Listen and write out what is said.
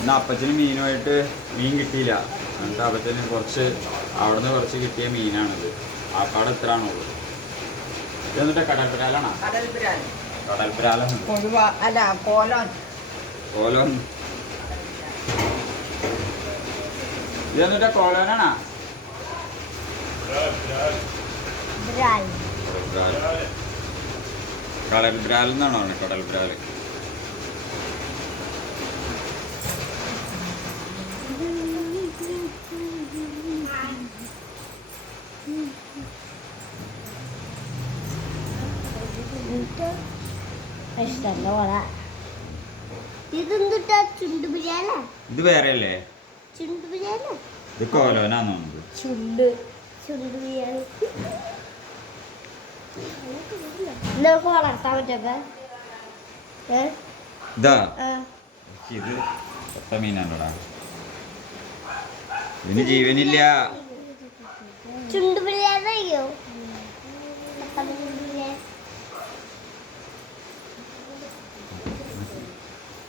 ഇന്ന് അപ്പച്ചന് മീനുമായിട്ട് മീൻ കിട്ടിയില്ല. എന്നിട്ട് അപ്പച്ചന് കുറച്ച് അവിടെ നിന്ന് കുറച്ച് കിട്ടിയ മീനാണിത്. ആപ്പാടെ എത്ര ആണുള്ളത്? ഇതെന്നിട്ട് കടൽപ്പരാലാണോ? കടൽപ്പരാലാണ്. കോലോൻ. ഇതെന്നിട്ട് കോലോനാണോ? കടൽബ്രാൽ എന്നാണോ പറഞ്ഞത്? കടൽബ്രാൽ. ഇത് വേറെ അല്ലേ? ഇത് കോലോനാന്ന് തോന്നുന്നത്. വളർത്താൻ പറ്റൊക്കെ ഇതാ ഇത് ഒത്ത മീനാണോടാ. ഇതിന് ജീവനില്ല. ചുണ്ടുപിടി